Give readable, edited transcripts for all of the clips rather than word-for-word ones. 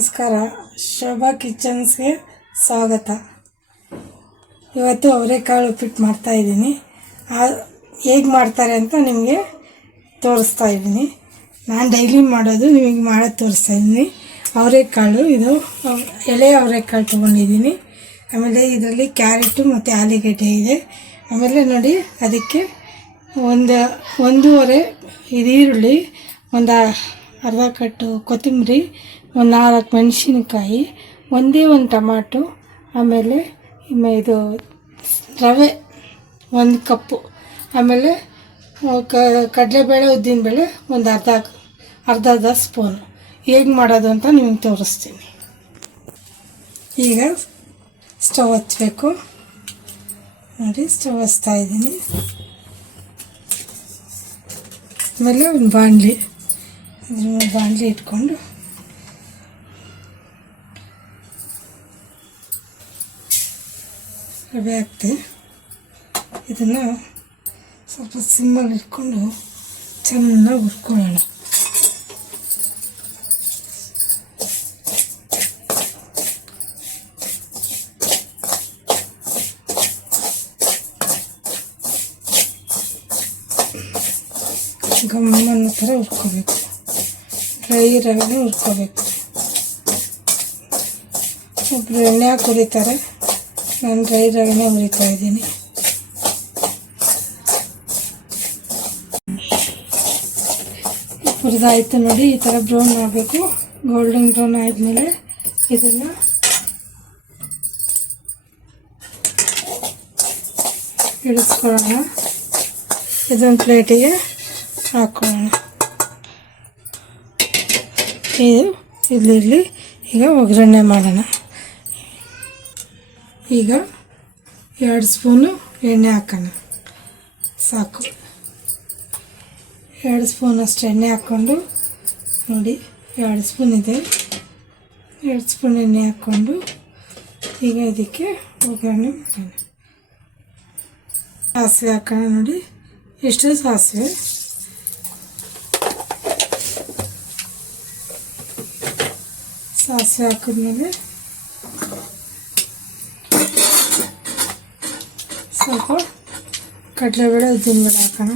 ನಮಸ್ಕಾರ, ಶೋಭಾ ಕಿಚನ್ಸ್ಗೆ ಸ್ವಾಗತ. ಇವತ್ತು ಅವರೆಕಾಳು ಉಪ್ಪಿಟ್ಟು ಮಾಡ್ತಾಯಿದ್ದೀನಿ. ಹೇಗೆ ಮಾಡ್ತಾರೆ ಅಂತ ನಿಮಗೆ ತೋರಿಸ್ತಾ ಇದ್ದೀನಿ. ನಾನು ಡೈಲಿ ಮಾಡೋದು, ನಿಮಗೆ ಮಾಡೋದು ತೋರಿಸ್ತಾ ಇದ್ದೀನಿ. ಅವರೆಕಾಳು, ಇದು ಎಳೆ ಅವರೆಕಾಳು ತೊಗೊಂಡಿದ್ದೀನಿ. ಆಮೇಲೆ ಇದರಲ್ಲಿ ಕ್ಯಾರೆಟು ಮತ್ತು ಆಲೂಗೆಡ್ಡೆ ಇದೆ. ಆಮೇಲೆ ನೋಡಿ, ಅದಕ್ಕೆ ಒಂದೂವರೆ ಈರುಳ್ಳಿ, ಒಂದು ಅರ್ಧ ಕಟ್ಟು ಕೊತ್ತಂಬರಿ, ಒಂದು 4 ಮೆಣಸಿನಕಾಯಿ, ಒಂದು ಟೊಮಾಟೊ, ಆಮೇಲೆ ಇದು ರವೆ 1 ಕಪ್ಪು, ಆಮೇಲೆ ಕಡಲೆಬೇಳೆ, ಉದ್ದಿನಬೇಳೆ ಒಂದು ಅರ್ಧ ಸ್ಪೂನು. ಹೇಗೆ ಮಾಡೋದು ಅಂತ ನಿಮಗೆ ತೋರಿಸ್ತೀನಿ. ಈಗ ಸ್ಟವ್ ಹಚ್ಚಬೇಕು. ನೋಡಿ, ಸ್ಟವ್ ಹಚ್ತಾ ಇದ್ದೀನಿ. ಆಮೇಲೆ ಒಂದು ಬಾಣಲಿ ಇಟ್ಕೊಂಡು ರವೆ ಹಾಕ್ತೆ. ಇದನ್ನು ಸ್ವಲ್ಪ ಸಿಮ್ಮಲ್ಲಿ ಇಟ್ಕೊಂಡು ಚೆನ್ನಾಗಿ ಹುರ್ಕೊಳ್ಳೋಣ. ಗಮ್ಮನ್ನ ಥರ ಹುರ್ಕೋಬೇಕು. ಡ್ರೈ ರವೆನೇ ಹುರ್ಕೋಬೇಕು. ಒಬ್ಬರು ಎಣ್ಣೆ ಹಾಕಿ ಹುರಿತಾರೆ, ನಾನು ಡ್ರೈ ರವೆನೇ ಹುರಿತಾ ಇದ್ದೀನಿ. ಹುರಿದಾಯ್ತು ನೋಡಿ, ಈ ಥರ ಬ್ರೌನ್ ಆಗಬೇಕು. ಗೋಲ್ಡನ್ ಬ್ರೌನ್ ಆದಮೇಲೆ ಇದನ್ನು ಇಳಿಸ್ಕೊಳ್ಳೋಣ. ಇದೊಂದು ಪ್ಲೇಟಿಗೆ ಹಾಕ್ಕೊಳ್ಳೋಣ. ಇರಲಿ. ಈಗ ಒಗ್ಗರಣೆ ಮಾಡೋಣ. ಈಗ 2 ಸ್ಪೂನು ಎಣ್ಣೆ ಹಾಕೋಣ, ಸಾಕು. 2 ಸ್ಪೂನಷ್ಟು ಎಣ್ಣೆ ಹಾಕ್ಕೊಂಡು, ನೋಡಿ 2 ಸ್ಪೂನ್ ಇದೆ. 2 ಸ್ಪೂನ್ ಎಣ್ಣೆ ಹಾಕ್ಕೊಂಡು ಈಗ ಇದಕ್ಕೆ ಒಗ್ಗರಣೆ ಮಾಡೋಣ. ಸಾಸಿವೆ ಹಾಕೋಣ. ನೋಡಿ, ಎಷ್ಟು ಸಾಸಿವೆ. ಸಾಸಿವೆ ಹಾಕಿದ್ಮೇಲೆ ಸ್ವಲ್ಪ ಕಡಲೆಬೇಳೆ, ಉದ್ದಿನಬೇಳೆ ಹಾಕೋಣ.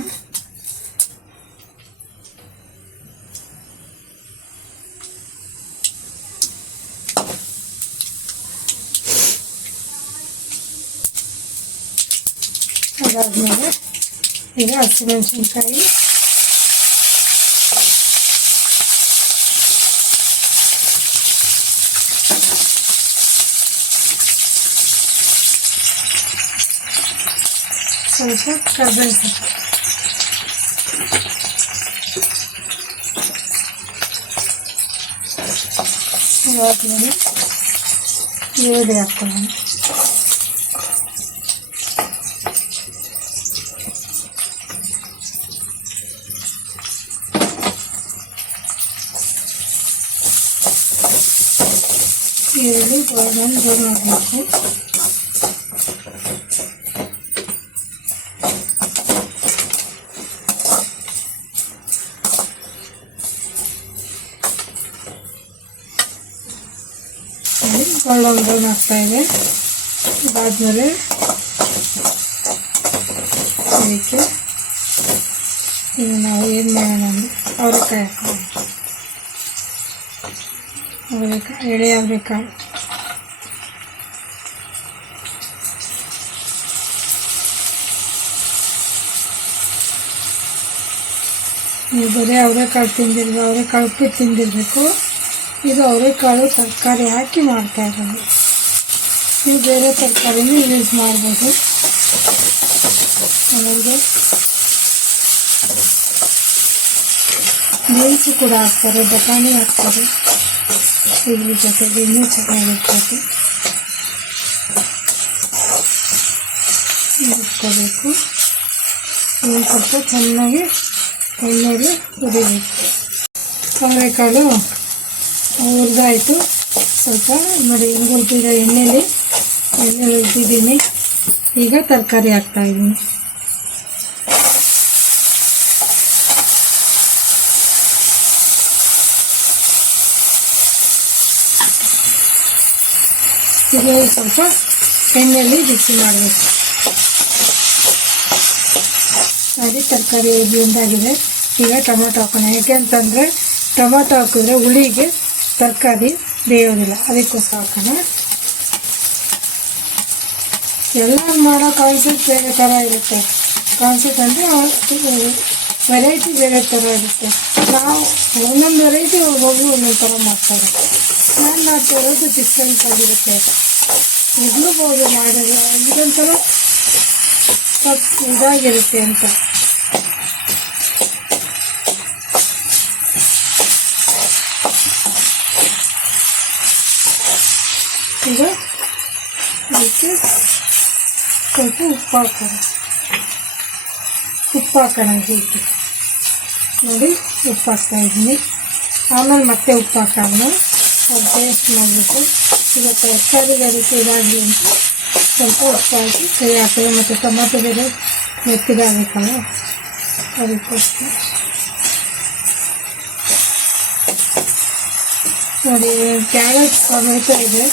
ಅದಾದಮೇಲೆ ಈಗ ಹಸಿಮೆಣಸಿನ್ಕಾಯಿ, ಸ್ವಲ್ಪ ಕರ್ಬೇವು ಸೊಪ್ಪು, ಇವಾದ್ಮೇಲೆ ಈರುಳ್ಳಿ ಹಾಕ್ಕೊಳ್ಳೋಣ. ಈರುಳ್ಳಿ ಗೋಲ್ಡನ್ ಬ್ರೌನ್ ಆಗಬೇಕು. ಗೋಲ್ಡನ್ ಬ್ರೌನ್ ಆಗ್ತಾಯಿದೆ. ಅದಾದಮೇಲೆ ಇದಕ್ಕೆ ನಾವು ಏನು ಮಾಡೋಣ ಅಂದರೆ ಅವರೆಕಾಯಿ ಹಾಕೋಣ. ಎಳೆ ಅವರೆಕಾಳು. ನೀವು ಬರೀ ಅವರೆಕಾಳು ಅವರೆಕಾಳು ಉಪ್ಪಿಟ್ಟು ತಿಂದಿರಬೇಕು. ಇದು ಅವರೆಕಾಳು ತರಕಾರಿ ಹಾಕಿ ಮಾಡ್ತಾ ಇರೋದು. ನೀವು ಬೇರೆ ತರಕಾರಿನೂ ಯೂಸ್ ಮಾಡ್ಬೋದು. ಆಮೇಲೆ ಬೀನ್ಸು ಕೂಡ ಹಾಕ್ತಾರೆ, ಬಟಾಣಿ ಹಾಕ್ತಾರೆ. ಇದ್ರ ಜೊತೆಗೆ ಇನ್ನೂ ಚೆನ್ನಾಗಿರ್ತದೆ. ಇಟ್ಕೋಬೇಕು. ಒಂದು ಸ್ವಲ್ಪ ಚೆನ್ನಾಗಿ ಎಣ್ಣೆಗೆ ಹುರಿಬೇಕು. ಅವರೆಕಾಳು ಹುರಿದಾಯಿತು. ಸ್ವಲ್ಪ ನೋಡಿ, ಹಿಂಗೆ ಹುರಿದಿರೋ ಎಣ್ಣೆಲಿ ಹುರಿದಿದ್ದೀನಿ. ಈಗ ತರಕಾರಿ ಹಾಕ್ತಾಯಿದ್ದೀನಿ. ಇದು ಸ್ವಲ್ಪ ಎಣ್ಣೆಯಲ್ಲಿ ಬಿಸಿ ಮಾಡಬೇಕು. ನೋಡಿ ತರಕಾರಿ ಬೆಂದಾಗಿದೆ. ಈಗ ಟೊಮೊಟೊ ಹಾಕೋಣ. ಯಾಕೆಂತಂದರೆ ಟೊಮೊಟೊ ಹಾಕಿದ್ರೆ ಹುಳಿಗೆ ತರಕಾರಿ ಬೇಯೋದಿಲ್ಲ, ಅದಕ್ಕೋಸ್ಕರ ಹಾಕೋಣ. ಎಲ್ಲರೂ ಮಾಡೋ ಕಾನ್ಸೆಪ್ಟ್ ಬೇರೆ ಥರ ಇರುತ್ತೆ. ಕಾನ್ಸೆಪ್ಟ್ ಅಂದರೆ ವೆರೈಟಿ ಬೇರೆ ಥರ ಇರುತ್ತೆ. ನಾವು ಒಂದೊಂದು ವೆರೈಟಿ ಒಬ್ಬೊಬ್ಬರು ಒಂದೊಂದು ಥರ ಮಾಡ್ತಾರೆ. ನಾನು ಮಾಡ್ತಾ ಇರೋದು ಡಿಫ್ರೆನ್ಸ್ ಆಗಿರುತ್ತೆ. ಇರ್ಲೂಬೋದು ಮಾಡಿದ್ರೆ ಇದೊಂಥರ ಸ್ವಲ್ಪ ಇದಾಗಿರುತ್ತೆ ಅಂತ. ಈಗ ಅದಕ್ಕೆ ಸ್ವಲ್ಪ ಉಪ್ಪು ಹಾಕೋಣ. ಇದಕ್ಕೆ ನೋಡಿ ಉಪ್ಪು ಹಾಕ್ತಾಯಿದ್ದೀನಿ. ಆಮೇಲೆ ಮತ್ತೆ ಉಪ್ಪು ಹಾಕೋಣ. ಸ್ವಲ್ಪ ಟೇಸ್ಟ್ ಮಾಡಿಬಿಟ್ಟು ಈಗ ತರಕಾರಿಗಳಿಗೆ ಇದಾಗಲಿ ಅಂತ ಸ್ವಲ್ಪ ಉಪ್ಪು ಹಾಕಿ ಕೈ ಹಾಕಿದೆ. ಮತ್ತು ಟೊಮಾಟೊ ಬೇರೆ ಮೆತ್ತಗಾಗಬೇಕಲ್ಲ, ಅದಕ್ಕೋಸ್ಕರ. ನೋಡಿ ಕ್ಯಾರೆಟ್ ಟೊಮೆಟೊ ಇದೆ.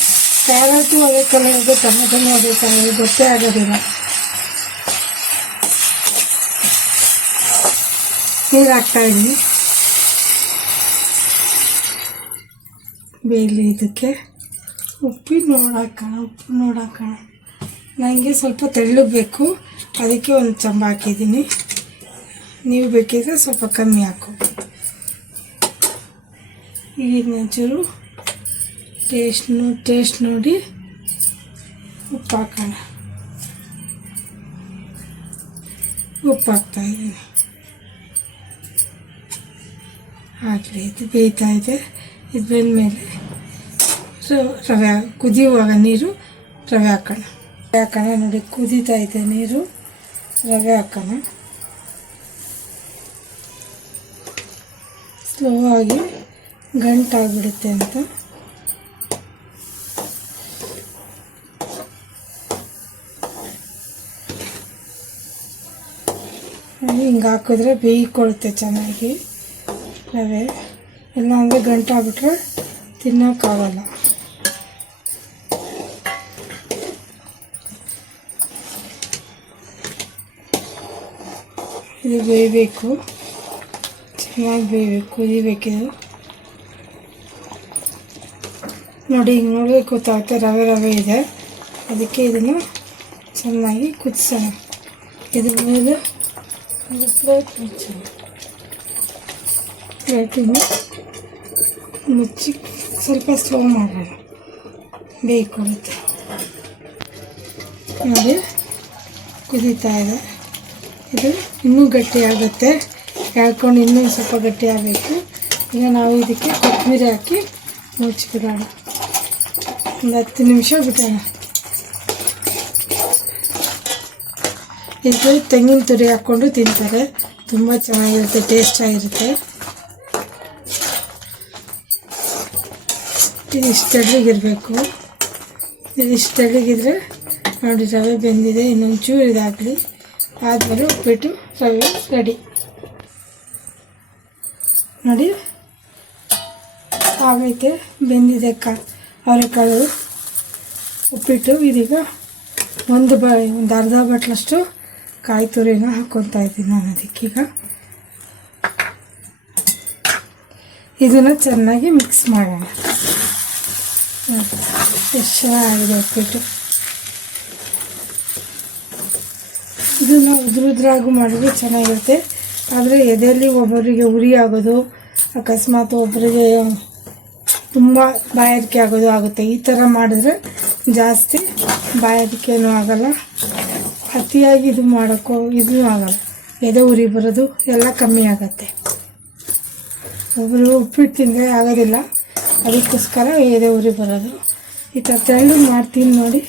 ಕ್ಯಾರೆಟು ಅದೇ ಕಲರ್ ಇದೆ, ಟೊಮೆಟೊನೂ ಅದೇ ಕಲರ್ ಇದೆ, ಗೊತ್ತೇ ಆಗೋದಿಲ್ಲ. ನೀರು ಹಾಕ್ತಾಯಿದ್ದೀನಿ ಬೇಯಲಿ. ಇದಕ್ಕೆ ಉಪ್ಪು ನೋಡಾಕೋಣ. ನನಗೆ ಸ್ವಲ್ಪ ತೆಳ್ಳಗೆ ಬೇಕು, ಅದಕ್ಕೆ ಒಂದು ಚಮಚ ಹಾಕಿದ್ದೀನಿ. ನೀವು ಬೇಕಿದ್ರೆ ಸ್ವಲ್ಪ ಕಮ್ಮಿ ಹಾಕು. ಈಗ ಒಂಚೂರು ಟೇಸ್ಟ್ ನೋಡಿ ಉಪ್ಪು ಹಾಕೋಣ. ಉಪ್ಪು ಹಾಕ್ತಾಯಿದ್ದೀನಿ. ಹಾಕಲಿ, ಇದು ಬೇಯ್ತಾ ಇದೆ. ಇದು ಬೆಂದಮೇಲೆ ರವೆ ಕುದಿಯುವಾಗ ನೀರು ರವೆ ಹಾಕೋಣ. ನೋಡಿ ಕುದೀತಾ ಇದೆ ನೀರು, ರವೆ ಹಾಕೋಣ. ಸ್ಲೋ ಆಗಿ ಗಂಟಾಗ್ಬಿಡುತ್ತೆ ಅಂತ. ಹಿಂಗೆ ಹಾಕಿದ್ರೆ ಬೇಯ್ಕೊಳ್ಳುತ್ತೆ ಚೆನ್ನಾಗಿ ರವೆ. ಇಲ್ಲ ಅಂದರೆ ಗಂಟಾಗ್ಬಿಟ್ರೆ ತಿನ್ನೋಕ್ಕಾಗಲ್ಲ. ಇದು ಬೇಯಬೇಕು, ಚೆನ್ನಾಗಿ ಬೇಯಬೇಕು, ಕುದಿಬೇಕಿದು. ನೋಡಿ ಹಿಂಗೆ ನೋಡಿದ್ರೆ ಗೊತ್ತಾಗುತ್ತೆ ರವೆ ಇದೆ. ಅದಕ್ಕೆ ಇದನ್ನು ಚೆನ್ನಾಗಿ ಕುದಿಸೋಣ. ಇದ್ರ ಮೇಲೆ ಪ್ಲೇಟಿಂದ ಮುಚ್ಚಿ ಸ್ವಲ್ಪ ಸ್ಲೋ ಮಾಡೋಣ, ಬೇಯ್ಕೊಳ್ಳುತ್ತೆ. ನೋಡಿ ಕುದೀತಾ ಇದೆ. ಇದು ಇನ್ನೂ ಗಟ್ಟಿ ಆಗುತ್ತೆ. ಎಳ್ಕೊಂಡು ಇನ್ನೂ ಸ್ವಲ್ಪ ಗಟ್ಟಿ ಆಗಬೇಕು. ಈಗ ನಾವು ಇದಕ್ಕೆ ಕೊತ್ತಂಬರಿ ಹಾಕಿ ಮುಚ್ಚಿಬಿಡೋಣ. ಒಂದು 10 ನಿಮಿಷ ಬಿಡೋಣ. ಇದು ತೆಂಗಿನ ತುರಿ ಹಾಕ್ಕೊಂಡು ತಿಂತಾರೆ, ತುಂಬ ಚೆನ್ನಾಗಿರುತ್ತೆ, ಟೇಸ್ಟಾಗಿರುತ್ತೆ. ಇದಿಷ್ಟು ತೆಳ್ಳಗಿರಬೇಕು. ಇದಿಷ್ಟು ತೆಳ್ಳಗಿದ್ರೆ ನೋಡಿ ರವೆ ಬೆಂದಿದೆ. ಇನ್ನೊಂದು ಚೂರು ಇದಾಗಲಿ, ಆದಮೇಲೆ ಉಪ್ಪಿಟ್ಟು ರವೆ ರೆಡಿ. ನೋಡಿ ಆಗೈತೆ, ಬೆಂದಿದೆ ಅವರೆಕಾಳು ಉಪ್ಪಿಟ್ಟು. ಇದೀಗ ಒಂದು ಅರ್ಧ ಬಟ್ಲಷ್ಟು ಕಾಯಿ ತುರಿನ ಹಾಕ್ಕೊತಾ ಇದ್ದೀನಿ ನಾನು ಅದಕ್ಕೀಗ. ಇದನ್ನು ಚೆನ್ನಾಗಿ ಮಿಕ್ಸ್ ಮಾಡೋಣ. ಎಷ್ಟು ಚೆನ್ನಾಗಿದೆ ಉಪ್ಪಿಟ್ಟು. ಇದನ್ನು ಉದ್ರಾಗೂ ಮಾಡಿದ್ರೆ ಚೆನ್ನಾಗಿರುತ್ತೆ. ಆದರೆ ಎದೆಯಲ್ಲಿ ಒಬ್ಬರಿಗೆ ಉರಿ ಆಗೋದು, ಅಕಸ್ಮಾತ್ ಒಬ್ಬರಿಗೆ ತುಂಬ ಬಾಯಾರಿಕೆ ಆಗೋದು ಆಗುತ್ತೆ. ಈ ಥರ ಮಾಡಿದ್ರೆ ಜಾಸ್ತಿ ಬಾಯಾರಿಕೆನೂ ಆಗೋಲ್ಲ, ಅತಿಯಾಗಿ ಇದು ಮಾಡೋಕ್ಕೂ ಇದೂ ಆಗೋಲ್ಲ. ಎದೆ ಉರಿ ಬರೋದು ಎಲ್ಲ ಕಮ್ಮಿ ಆಗುತ್ತೆ. ಒಬ್ಬರು ಉಪ್ಪಿಟ್ಟು ತಿಂದರೆ ಆಗೋದಿಲ್ಲ, ಅದಕ್ಕೋಸ್ಕರ ಎದೆ ಉರಿ ಬರೋದು. ಈ ಥರ ತೆಳ್ಳಗೆ ಮಾಡ್ತೀನಿ ನೋಡಿ,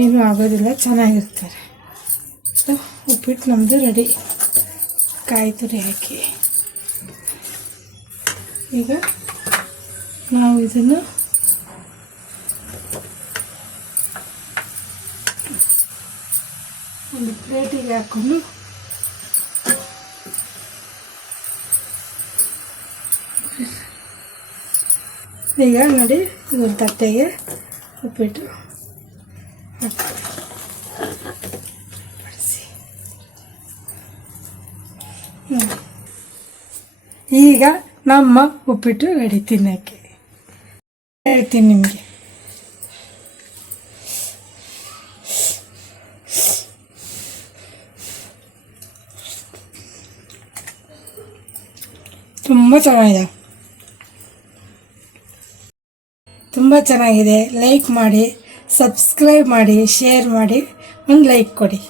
ಏನೂ ಆಗೋದಿಲ್ಲ, ಚೆನ್ನಾಗಿರ್ತಾರೆ. ಸೊ ಉಪ್ಪಿಟ್ಟು ನಮ್ಮದು ರೆಡಿ, ಕಾಯಿ ತುರಿ ಹಾಕಿ. ಈಗ ನಾವು ಇದನ್ನು ಒಂದು ಪ್ಲೇಟಿಗೆ ಹಾಕ್ಕೊಂಡು ಈಗ ನೋಡಿ ಇದೊಂದು ತಟ್ಟೆಗೆ ಉಪ್ಪಿಟ್ಟು ಈಗ ನಮ್ಮ ಉಪ್ಪಿಟ್ಟು ರೆಡಿ ತಿನ್ನೋಕ್ಕೆ. ಹೇಳ್ತೀನಿ ನಿಮಗೆ. ತುಂಬ ಚೆನ್ನಾಗಿದೆ. ಲೈಕ್ ಮಾಡಿ, ಸಬ್ಸ್ಕ್ರೈಬ್ ಮಾಡಿ, ಶೇರ್ ಮಾಡಿ, ಒಂದು ಲೈಕ್ ಕೊಡಿ.